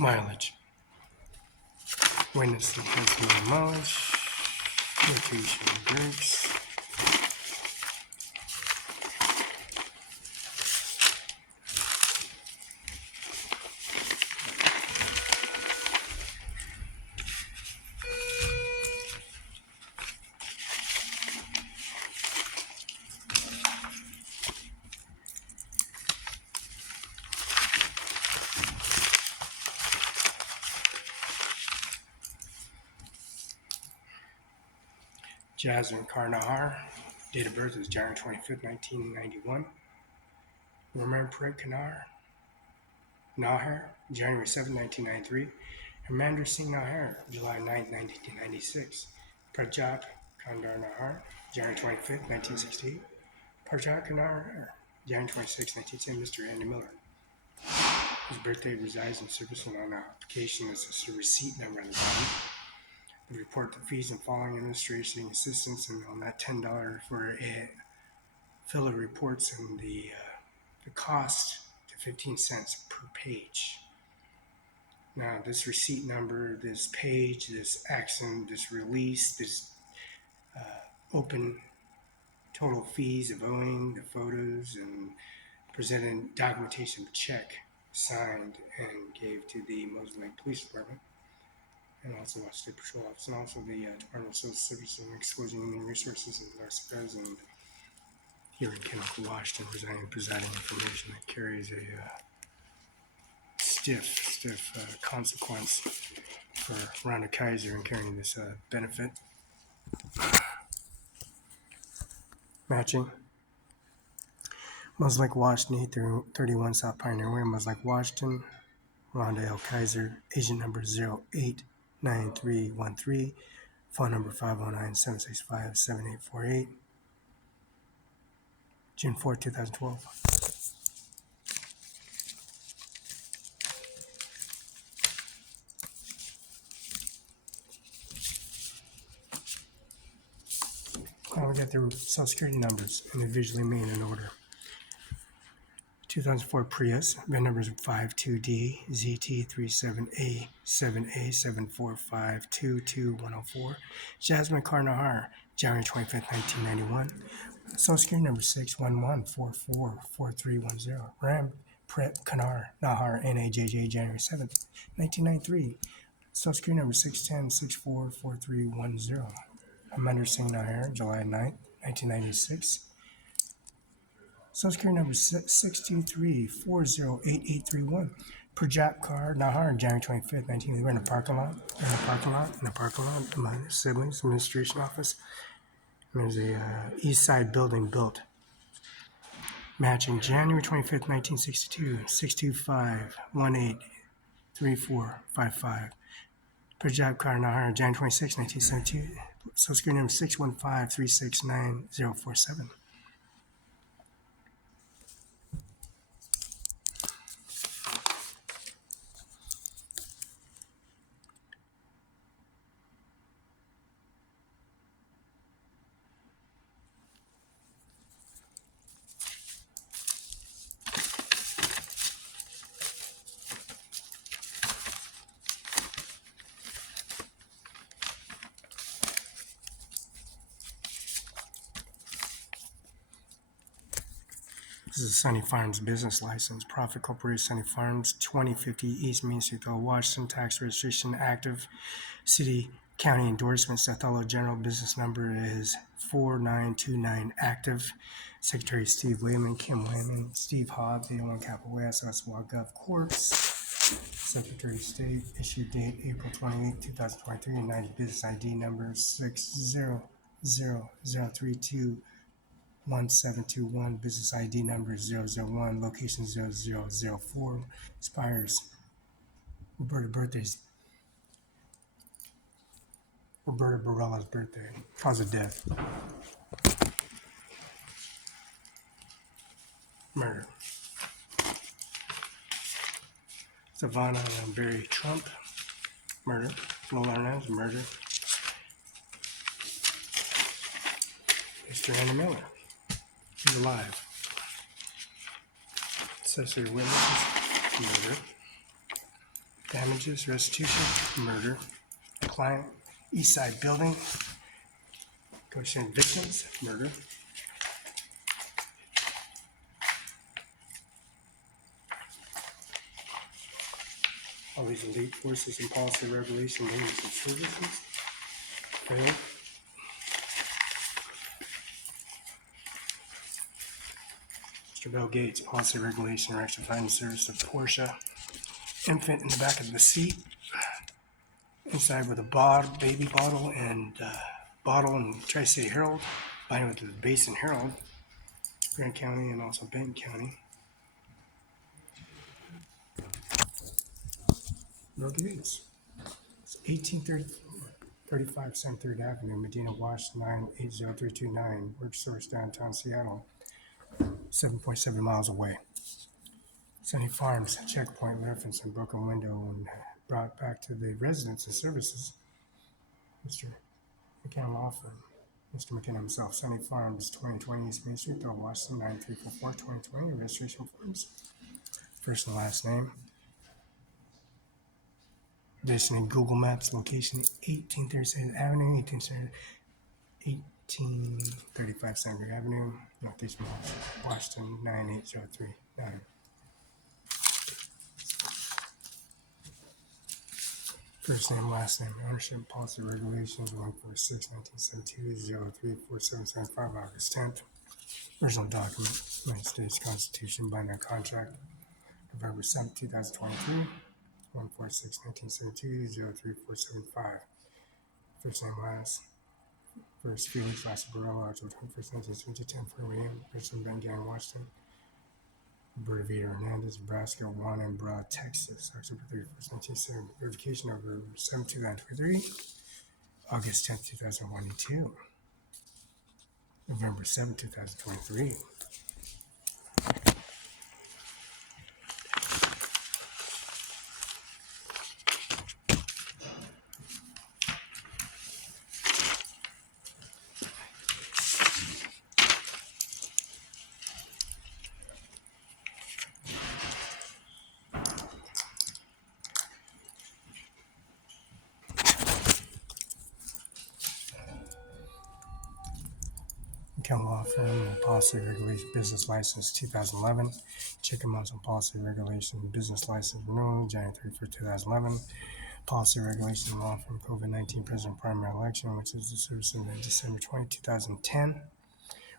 Mileage. Witness has no mileage. Location breaks. Jasmine Karnahar, date of birth is January 25th, 1991. Ramanpreet Nahar, January 7th, 1993. Hermander Singh Nahar, July 9th, 1996. Prajap Kandar Nahar, January 25th, 1968. Prajap Nahar, January 26th, 1910. Mr. Andy Miller. His birthday resides in service and on application is a receipt number on the bottom. Report the fees and following administration assistance, and on that $10 for a filler reports and the cost to 15 cents per page. Now this receipt number, this page, this action, this release, this open total fees of owing, the photos, and presented documentation of check signed and gave to the Mosley Police Department, and also our State Patrol Office, and also the Department of Social Services and Exposure Human Resources, and Las Vegas, and here in Chemical, Washington, presiding information that carries a stiff consequence for Rhonda Kaiser in carrying this benefit. Matching. Muslike, Washington, 831 South Pioneer Way, Muslike, Washington. Rhonda L. Kaiser, agent number 089313, phone number 509-765-7848, June 4, 2012. We got their social security numbers individually made in order. 2004 Prius, VIN number is 52D ZT37A 7A74522104. Jasmine Karnahar, January 25th, 1991. Social security number 611444310. Ram Pret Kanar Nahar NAJJ, January 7th, 1993. Social security number 610644310. Amanda Singh Nahar, July 9th, 1996. Social security number 623408831. Prajap Kaur Nahar, January 25th, 1980. We're in the parking lot. My siblings, administration office. And there's a east side building built. Matching January 25th, 1962, 625183455. Prajap Kaur Nahar, January 26th, 1972. Social security number 615369047. This is Sunny Farms business license. Profit Corporation, Sunny Farms, 2050 East Main Street, Othello, Washington. Tax registration active. City, county endorsements. Othello general business number is 4929 active. Secretary Steve Wayman, Kim Wayman, Steve Hobbs, 801 Capital Way, SOS Gov Corps. Secretary of State, issue date April 28, 2023. United Business ID number 60032. 1721, business ID number 001, location 0004, expires Roberta Barela's birthday, cause of death, murder. Savannah and Barry Trump, murder. Lola Hernandez, murder. Mr. Andy Miller, he's alive. Accessory witnesses, murder. Damages, restitution, murder. Client, East Side Building. Goshen victims, murder. All these elite forces and policy regulation limits and services. Failed. Mr. Bill Gates, policy regulation rectifying service of Porsche. Infant in the back of the seat. Inside with a baby bottle and Tri-State Herald. Binding with the Basin Herald. Grant County and also Benton County. Bill Gates. It's 1835 Cent 3rd Avenue, Medina, Washington, 980329. Work source downtown Seattle. 7.7 miles away. Sunny Farms, checkpoint reference and broken window and brought back to the residents and services. Mr. McKenna Law Firm. Mr. McKenna himself, Sunny Farms, 2020 East Main Street, Bill Washington, 9344, 2020, registration forms. First and last name. Based in Google Maps, location 1837 Avenue, 1835 Sandra Avenue, Northeast Washington, 98039. First name, last name, ownership, policy, regulations, 146, 1972, 034775, August 10th. Original document, United States Constitution, binding contract, November 7th, 2023, 146, 1972, 03475. First name, last. First, Felix, last Barela, October 21st, 1972, 10 a.m. Richmond, Benton, Washington. Roberta Vita Hernandez, Nebraska, Juan and Bra, Texas, October 31st, 1970. Verification November 7th, 2023. August 10th, 2022. November 7th, 2023. McKenna Law Firm, Policy Regulation Business License 2011. Chicken Muscle Policy Regulation Business License Renewal, January 31st, 2011. Policy Regulation Law Firm COVID-19 President Primary Election, which is the service of December 20, 2010.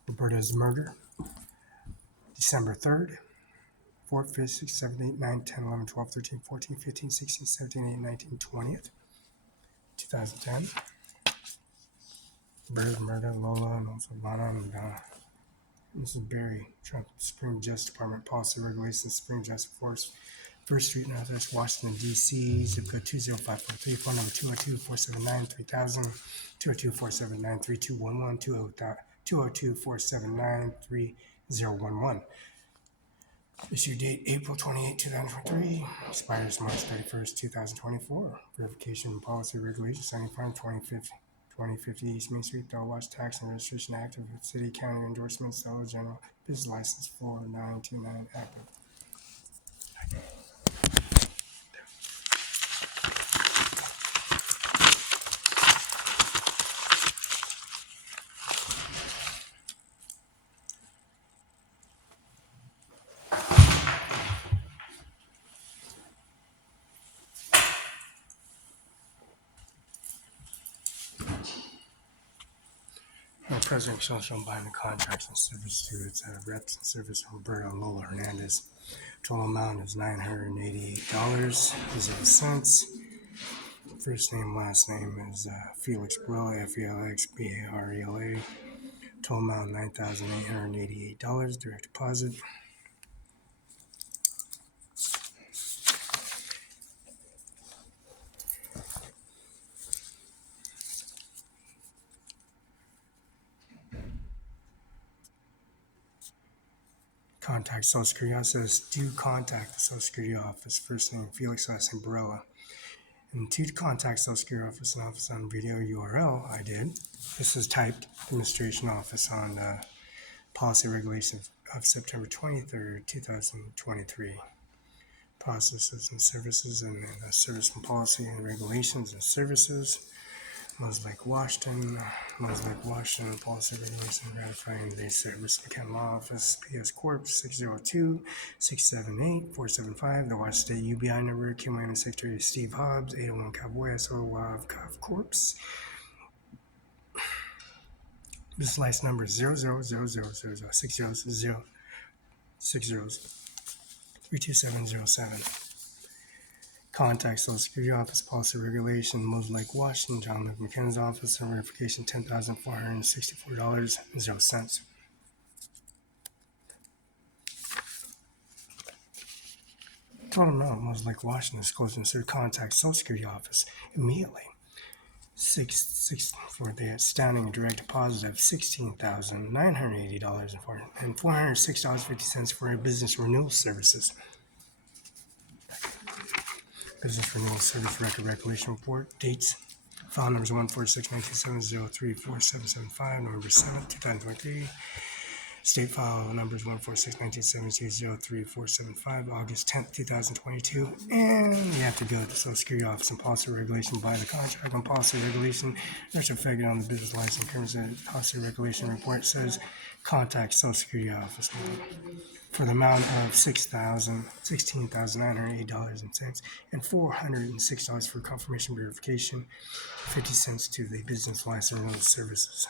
Roberta's murder, December 3rd, 4th, 5th, 6th, 7th, 8th, 9th, 10th, 11th, 12th, 13th, 14th, 15th, 16th, 17th, 18th, 19th, 20th, 2010. Roberta's murder, Lola, and also Lana and Mrs. Barry, Trump, Spring Justice Department, Policy Regulations, Spring Justice Force, 1st Street, Northwest Washington, D.C., zip code 20543, phone number 202-479-3000, 202-479-3211, 202-479-3011. Issue date April 28, 2023, expires March 31st, 2024. Verification and Policy Regulations, Sunny Farm, 2050 East Main Street, Delaware Tax and Registration Active with City County Endorsements, Seller General Business License 4929 active. President shall bind the contracts and service to its reps and service Roberta and Lola Hernandez. Total amount is $988.00. First name, last name is Felix Barela, Felix Barela. Total amount $9,888. Direct deposit. Contact Social Security Office. Says do contact the Social Security Office. First name Felix, last name Barela. And to contact Social Security Office and Office on video URL, I did. This is typed Administration Office on Policy Regulations of September 23rd, 2023. processes and services, and then service and policy and regulations and services. Mosaic Washington, policy regulation ratifying the service account law office, PS Corp 602-678-475, the Washington State UBI number, Command Secretary Steve Hobbs, 801 Cowboy SO Wild Cov Corps. Business license number 000006060302707. Contact Social Security Office, Policy Regulation, Mosaic Washington, John Luke McKinnon's office, and verification $10,464.00. Total amount, Mosaic Washington is closed and considered contact Social Security Office immediately. Six for the outstanding direct deposit of $16,980 and $406.50 for business renewal services. Business renewal service record recollection report dates. File numbers 146-927-034775, November 7th, 2023. State file numbers 146-927-034775, August 10th, 2022. And you have to go to Social Security Office and Policy Regulation by the contract on Policy Regulation. There's a figure on the business license terms that Policy Regulation report says contact Social Security Office for the amount of $16,908.10 and $406 for confirmation verification, 50 cents to the business license renewal services.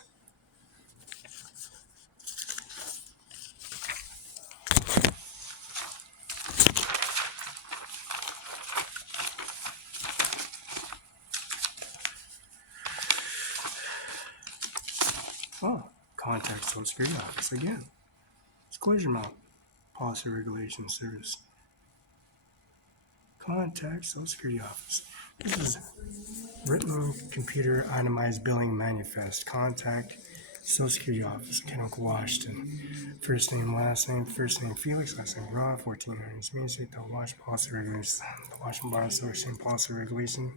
Oh, contact Social Security Office again. Disclosure amount. Policy Regulation Service. Contact Social Security Office. This is written computer itemized billing manifest. Contact Social Security Office, Kenneth Washington. First name Felix, last name Rob, 1400 Main Street, the Washington Policy Regulations, the Washington Bar Association Policy Regulation,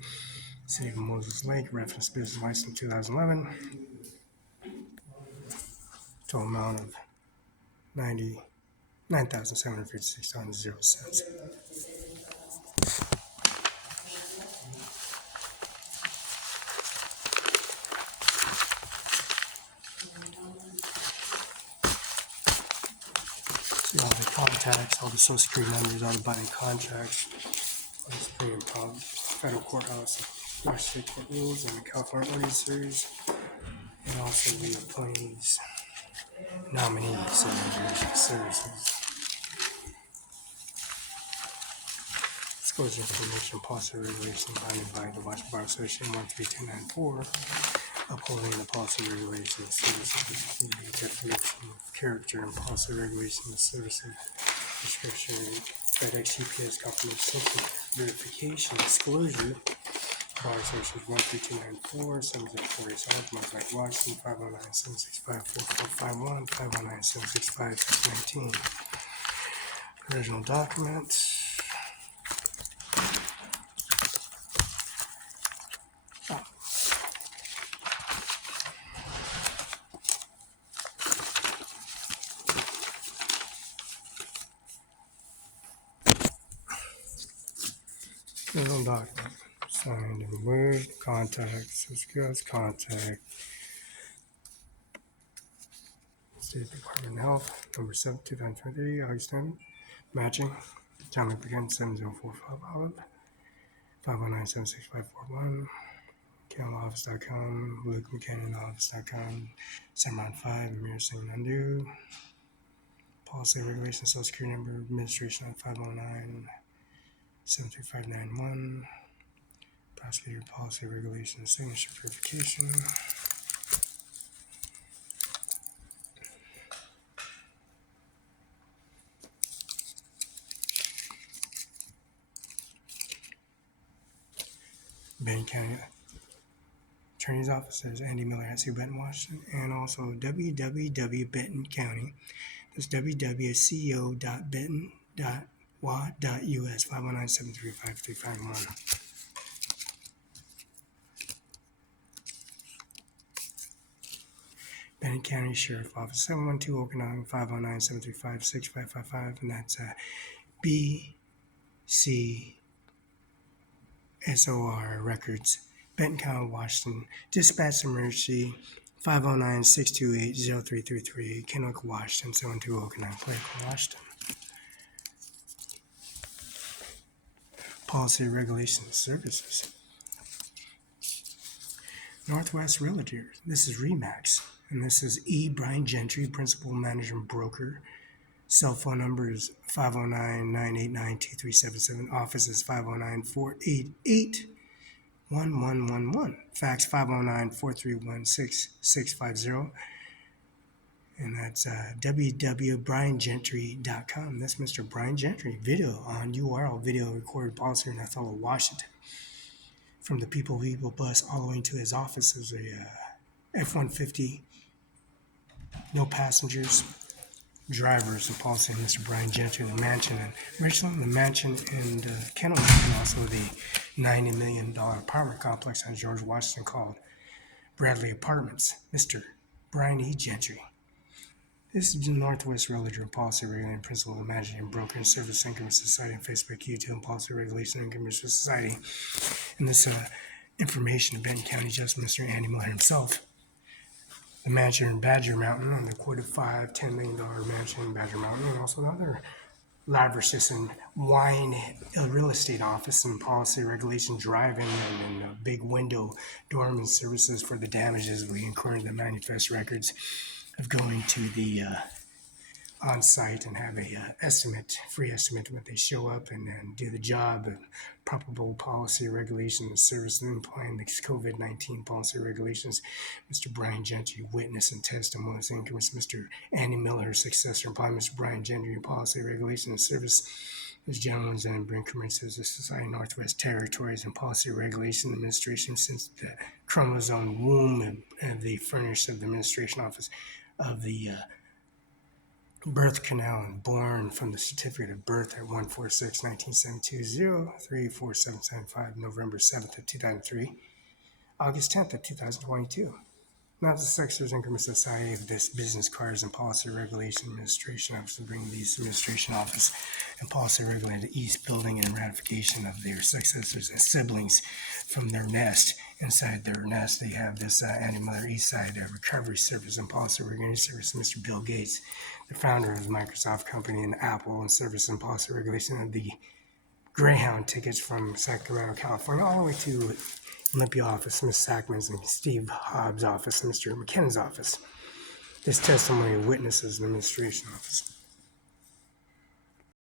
City of Moses Lake, reference business license 2011. Total amount of $99,756.00. See all the contacts, all the Social Security numbers, all the binding contracts, all the Supreme Federal Courthouse, Washington State Court rules, and the California Ordinance Series, and also the appointees, nominees, and immigration services. Disclosure information, policy regulation binding by the Washington Bar Association 13294, upholding the policy regulation services, the definition of character and policy regulation of services, description, FedEx, UPS, confirmation, verification, disclosure, Bar Association 13294, 704 South, Mosaic Washington, 509-765-4451, 509-765-619. Original document. Original document. Signed in Word, contact, subscribe, contact, State Department of Health, number 7, 2023, August 10, matching, time of begin 7045 519-76541, CamelOffice.com, LukeMcKinnonOffice.com, CIMARON5, Amir Singh Nandu, Policy Regulation, Social Security Number, Administration on 509-73591, Prosecutor Policy Regulation, Signature Verification. Benton County Attorney's Office is Andy Miller at Benton, Washington, and also www.benton County. That's www.co.benton.wa.us 519-735-351. Benton County Sheriff Office 712 Okanagan 509-735-6555, and that's CSOR Records, Benton County, Washington. Dispatch emergency 509-628-0333, Kennewick, Washington, 72009, Clayton, Washington. Policy, regulations, services. Northwest Realtor. This is Remax, and this is E. Brian Gentry, Principal Manager and Broker. Cell phone number is 509-989-2377. Office is 509-488-1111. Fax 509-431-6650. And that's www.briangentry.com. That's Mr. Brian Gentry. Video on URL, video recorded policy in Othello, Washington. From the People bus all the way to his office is a F-150. No passengers, drivers, and policy. Mr. Brian Gentry, the mansion in Richland, the mansion in Kennewick, and also the $90 million apartment complex on George Washington called Bradley Apartments. Mr. Brian E. Gentry. This is the Northwest Realtor and Policy Regulating Principal, Managing and Broker and Service Income Society on Facebook, YouTube, and Policy Regulation and Income Society. And this information of Benton County Justice Mr. Andy Miller himself, the manager in Badger Mountain, on the quoted $10 million mansion in Badger Mountain, and also another lavish and wine real estate office and policy regulation drive-in and a big window dormant services for the damages we incur in the manifest records of going to the on-site and have a free estimate when they show up and do the job of probable policy regulation and service and implying the COVID-19 policy regulations. Mr. Brian Gentry, witness and testimonies, increments. Mr. Andy Miller, successor, upon Mr. Brian Gentry, policy regulation and service. This gentleman's in increments as the Society of Northwest Territories and Policy Regulation Administration since the chromosome womb of the furnished of the administration office of the birth canal and born from the certificate of birth at 146-1972-034775, November 7th of 2003, August 10th of 2022. Now the Secretary's Increment Society of this Business Cards and Policy Regulation Administration Office to bring these administration office and policy regulating the East Building and ratification of their successors and siblings from their nest. Inside their nest, they have this Andy Miller East Side Recovery Service and Policy Regulating Service, Mr. Bill Gates, the founder of the Microsoft Company and Apple and Service and Policy Regulation of the Greyhound tickets from Sacramento, California, all the way to Olympia office, Ms. Sackman's and Steve Hobbs' office, Mr. McKinnon's office. This testimony of witnesses in the administration office.